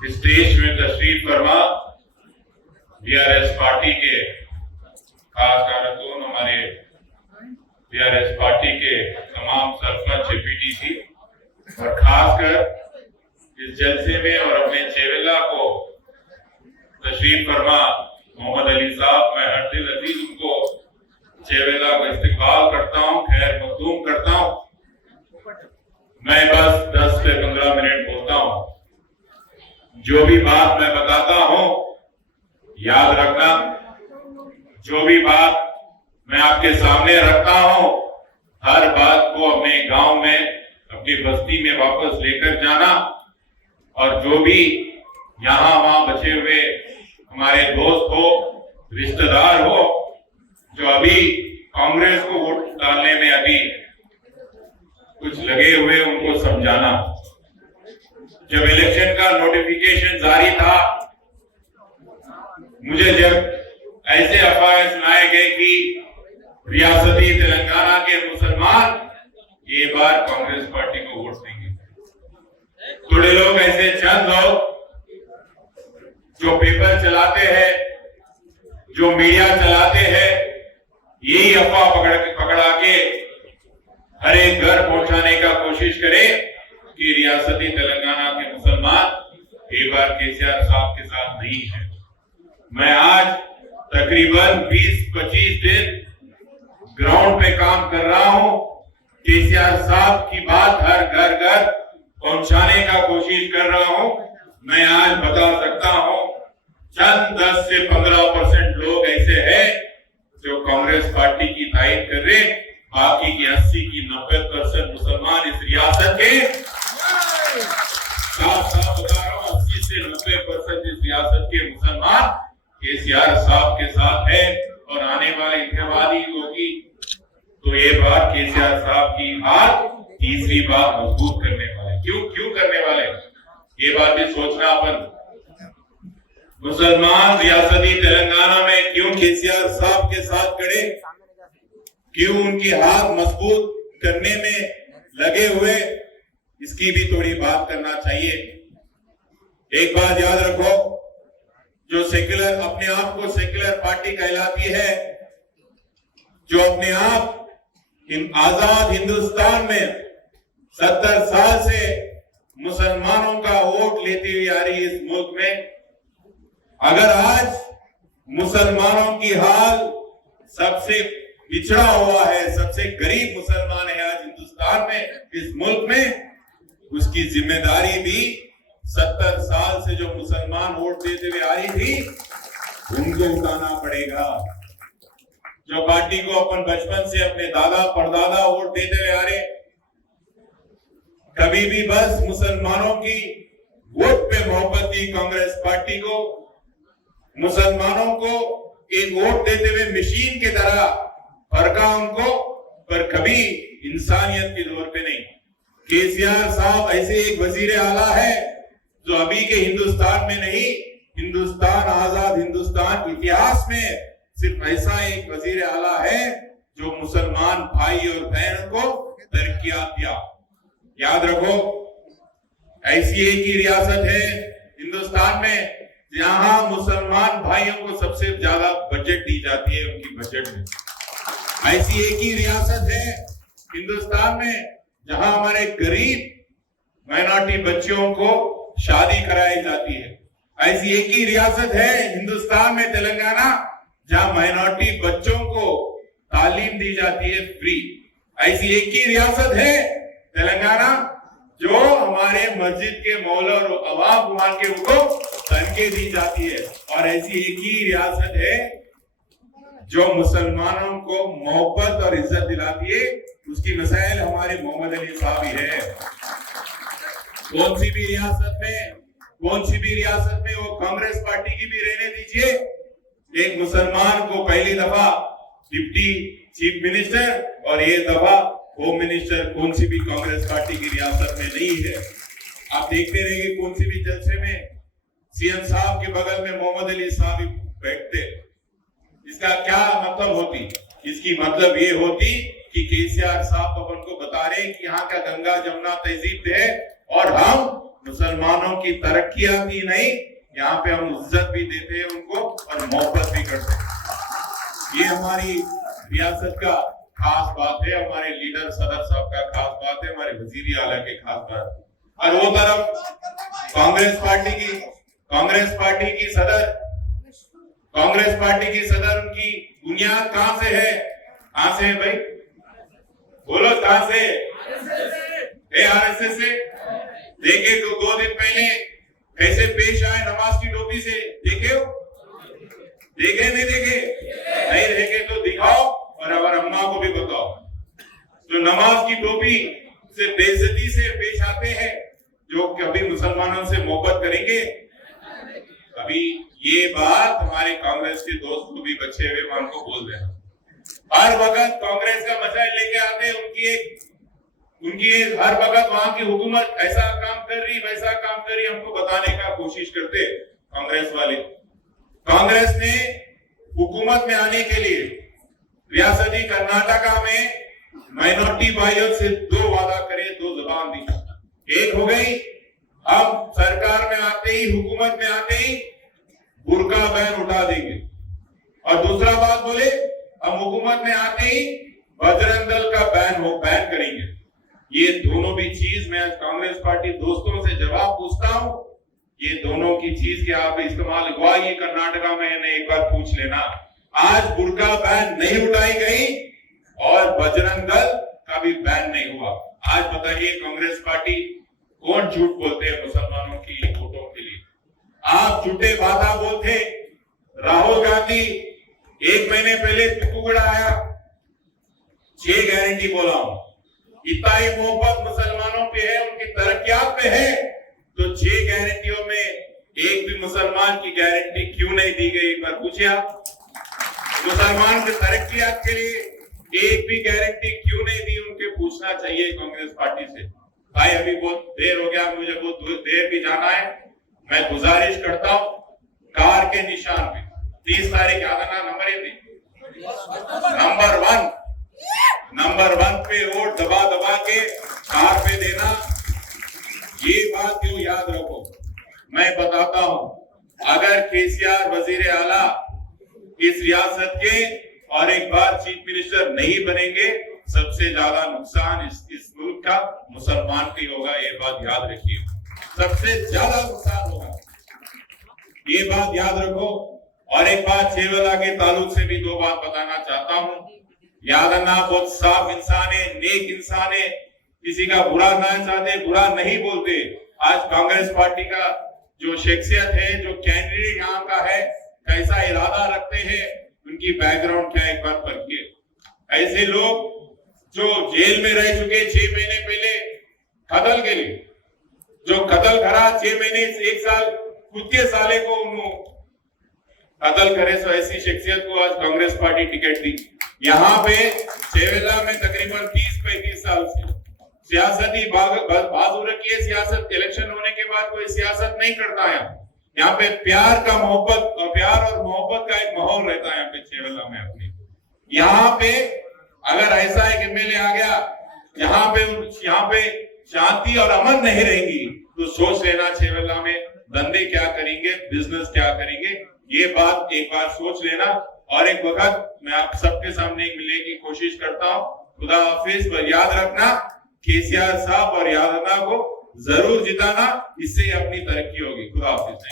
Stage में तशरीफ फरमा बीआरएस पार्टी के खास कारकुन, हमारे बीआरएस पार्टी के तमाम सरपंच पीटीसी और खासकर इस जलसे में और अपने चेवेला को तशरीफ फरमा मोहम्मद अली साहब, मैं हर दिल अजीज उनको चेवेला को इस्तकबाल करता हूँ, खैर मखदूम करता हूँ। मैं बस 10 से 15 मिनट बोलता हूँ। जो भी बात मैं बताता हूँ याद रखना, जो भी बात मैं आपके सामने रखता हूँ हर बात को अपने गांव में, अपनी बस्ती में वापस लेकर जाना। और जो भी यहाँ वहां बचे हुए हमारे दोस्त हो, रिश्तेदार हो, जो अभी कांग्रेस को वोट डालने में अभी कुछ लगे हुए, उनको समझाना। जब इलेक्शन का नोटिफिकेशन जारी था, मुझे जब ऐसे अफवाहें सुनाए गए कि रियासती तेलंगाना के मुसलमान ये बार कांग्रेस पार्टी को वोट देंगे, थोड़े लोग ऐसे चंद लोग जो पेपर चलाते हैं, जो मीडिया चलाते हैं, यही अफवाह पकड़ा के हर एक घर पहुंचाने का कोशिश करे कि रियासती तेलंगाना के मुसलमान ये बार केसीआर साहब के साथ नहीं है। मैं आज तकरीबन 20-25 दिन ग्राउंड पे काम कर रहा हूं, केसीआर साहब की बात हर घर घर पहुंचाने का कोशिश कर रहा हूं। मैं आज बता सकता हूं चंद 10 से 15% लोग ऐसे हैं जो कांग्रेस पार्टी की तारीफ कर रहे, बाकी की 80 की 90% मुसलमान इस रियासत के, साफ साफ बता रहा हूँ, 80 से 90% इस रियासत के मुसलमान केसीआर साहब के साथ है। और आने वाले इंतखाबाती होगी तो ये बात केसीआर साहब की हाथ तीसरी बार मजबूत करने वाले। क्यों करने वाले, ये बात भी सोचना अपन। मुसलमान रियासती तेलंगाना में क्यों केसीआर साहब के साथ खड़े, क्यों उनकी हाथ मजबूत करने में लगे हुए, इसकी भी थोड़ी बात करना चाहिए। एक बात याद रखो, जो सेक्युलर, अपने आप को सेक्युलर पार्टी कहलाती है, जो अपने आप आजाद हिंदुस्तान में 70 साल से मुसलमानों का वोट लेती हुई आ रही है इस मुल्क में, अगर आज मुसलमानों की हाल सबसे पिछड़ा हुआ है, सबसे गरीब मुसलमान है आज हिंदुस्तान में, इस मुल्क में, उसकी जिम्मेदारी भी 70 साल से जो मुसलमान वोट देते हुए आ रही थी उनको उठाना पड़ेगा। जो पार्टी को अपन बचपन से अपने दादा परदादा वोट देते हुए आ रहे, कभी भी बस मुसलमानों की वोट पे मोहब्बत थी कांग्रेस पार्टी को, मुसलमानों को एक वोट देते हुए मशीन की तरह फरका उनको, पर कभी इंसानियत के दौर पे नहीं। केसीआर साहब ऐसे एक वजीर आला है जो अभी के हिंदुस्तान में नहीं, हिंदुस्तान, आजाद हिंदुस्तान इतिहास में सिर्फ ऐसा एक वजीर आला है जो मुसलमान भाई और बहन को तरक्कियां दिया। याद रखो, ऐसी एक ही रियासत है हिंदुस्तान में जहां मुसलमान भाइयों को सबसे ज्यादा बजट दी जाती है उनकी बजट में। ऐसी एक ही रियासत है हिंदुस्तान में जहां हमारे गरीब माइनॉरिटी बच्चों को शादी कराई जाती है। ऐसी एक ही रियासत है हिंदुस्तान में तेलंगाना जहां माइनॉरिटी बच्चों को तालीम दी जाती है फ्री। ऐसी एक ही रियासत है तेलंगाना जो हमारे मस्जिद के मौला और अवाम गुमान के उनको तनख्वाह दी जाती है। और ऐसी एक ही रियासत है जो मुसलमानों को मोहब्बत और इज्जत दिलाती है, उसकी मिसाल हमारे मोहम्मद अली साहब ही है। कौन सी भी रियासत में वो कांग्रेस पार्टी की भी रहने दीजिए, एक मुसलमान को पहली दफा डिप्टी चीफ मिनिस्टर और ये दफा होम मिनिस्टर कौन सी भी कांग्रेस पार्टी की रियासत में नहीं है। आप देखते रहेंगे कौन सी भी जलसे में सीएम साहब के बगल में मोहम्मद अली साहब बैठते। इसका क्या मतलब होती, इसकी मतलब ये होती कि केसीआर साहब अपन को बता रहे कि यहाँ का गंगा जमुना तहजीब है और हम मुसलमानों की तरक्कियां की नहीं, यहाँ पे हम इज्जत भी देते हैं उनको और मोहब्बत भी करते हैं। ये हमारी रियासत का खास बात है, हमारे लीडर सदर साहब का खास बात है, हमारे वजीर आला के खास बात है। और वो तरफ कांग्रेस पार्टी की सदर उनकी बुनियाद कहां से है भाई? बोलो कहां से? आरएसएस से। देखे तो 2 दिन पहले कैसे पेश आए नमाज की टोपी से, देखे हो? देखे नहीं देखे? नहीं देखे तो दिखाओ और हमारे अम्मा को भी बताओ। जो नमाज की टोपी से बेइज्जती से पेश आते हैं, जो कभी मुसलमानों से मोहब्बत करेंगे? अभी ये बात हमारे कांग्रेस के दोस्त को भी बचे हुए मान को बोल रहे हैं। हर वक्त कांग्रेस का मसाइल लेके आते हैं, उनकी हर वक्त वहां की हुकूमत ऐसा काम कर रही वैसा काम कर रही, हमको बताने का कोशिश करते कांग्रेस वाले। कांग्रेस ने हुकूमत में आने के लिए रियासती कर्नाटका में माइनॉरिटी भाइयों से 2 वादा करे, 2 जुबान दी। एक हो गई, हम सरकार में आते ही, हुकूमत में आते ही बुर्का बैन उठा देंगे, और दूसरा बात बोले हम हुकूमत में आते ही बजरंग दल का बैन करेंगे। ये दोनों भी चीज मैं आज कांग्रेस पार्टी दोस्तों से जवाब पूछता हूं, ये दोनों की चीज के आप इस्तेमाल हुआ ये कर्नाटका में, एक बार पूछ लेना। आज बुर्का बैन नहीं उठाई गई और बजरंग दल का भी बैन नहीं हुआ। आज बताइए कांग्रेस पार्टी कौन झूठ बोलते हैं मुसलमानों की वोटों के लिए? आप झूठे वादा बोलते। राहुल गांधी 1 महीने पहले टुकड़ा आया, 6 गारंटी बोला हूं। इतना ही मोहब्बत मुसलमानों पे है, उनकी तरक्कियात पे है, तो 6 गारंटियों में एक भी मुसलमान की गारंटी क्यों नहीं दी गई? एक बार पूछे आप। मुसलमान की तरक्कियात के लिए एक भी गारंटी क्यों नहीं दी? उनके पूछना चाहिए कांग्रेस पार्टी से। भाई अभी बहुत देर हो गया, मुझे बहुत देर भी जाना है। मैं गुजारिश करता हूं, कार के निशान पे 30 तारीख आना, नंबर 1 पे वोट दबा के कार पे देना। ये बात क्यों याद रखो, मैं बताता हूं, अगर केसीआर वजीर आला इस रियासत के और एक बार चीफ मिनिस्टर नहीं बनेंगे, सबसे ज्यादा नुकसान इस मुल्क का मुसलमान की होगा। ये बात याद रखिए, सबसे ज्यादा नुकसान होगा, ये बात याद रखो। और एक बात छेवला के ताल्लुक से भी 2 बात बताना चाहता हूं। यादना बहुत साफ इंसान है, नेक इंसान है, किसी का बुरा ना चाहते, बुरा नहीं बोलते। आज कांग्रेस पार्टी का जो शख्सियत है, जो कैंडिडेट यहाँ का है, कैसा इरादा रखते हैं, उनकी बैकग्राउंड क्या एक बार परखिए। ऐसे लोग जो जेल में रह चुके 6 महीने पहले कत्ल के लिए, जो कत्ल करा 6 महीने से 1 साल, खुद के साले को उन्होंने कत्ल करे, सो ऐसी शख्सियत को आज कांग्रेस पार्टी टिकट दी। यहाँ पे छेवेला में तकरीबन 30-35 साल से सियासती बाजू रखी है। सियासत इलेक्शन होने के बाद कोई सियासत नहीं करता है। यहाँ पे प्यार और मोहब्बत का एक माहौल रहता है यहाँ पे छेवेला में। अपने यहाँ पे अगर ऐसा एक एमएलए आ गया, यहाँ पे शांति और अमन नहीं रहेंगी, तो सोच लेना छेवेला में धंधे क्या करेंगे, बिजनेस क्या करेंगे। ये बात एक बार सोच लेना। और एक वक्त मैं आप सबके सामने मिलने की कोशिश करता हूँ। खुदा हाफिज। पर याद रखना, केसीआर साहब और यादना को जरूर जिताना, इससे अपनी तरक्की होगी। खुदा हाफिज।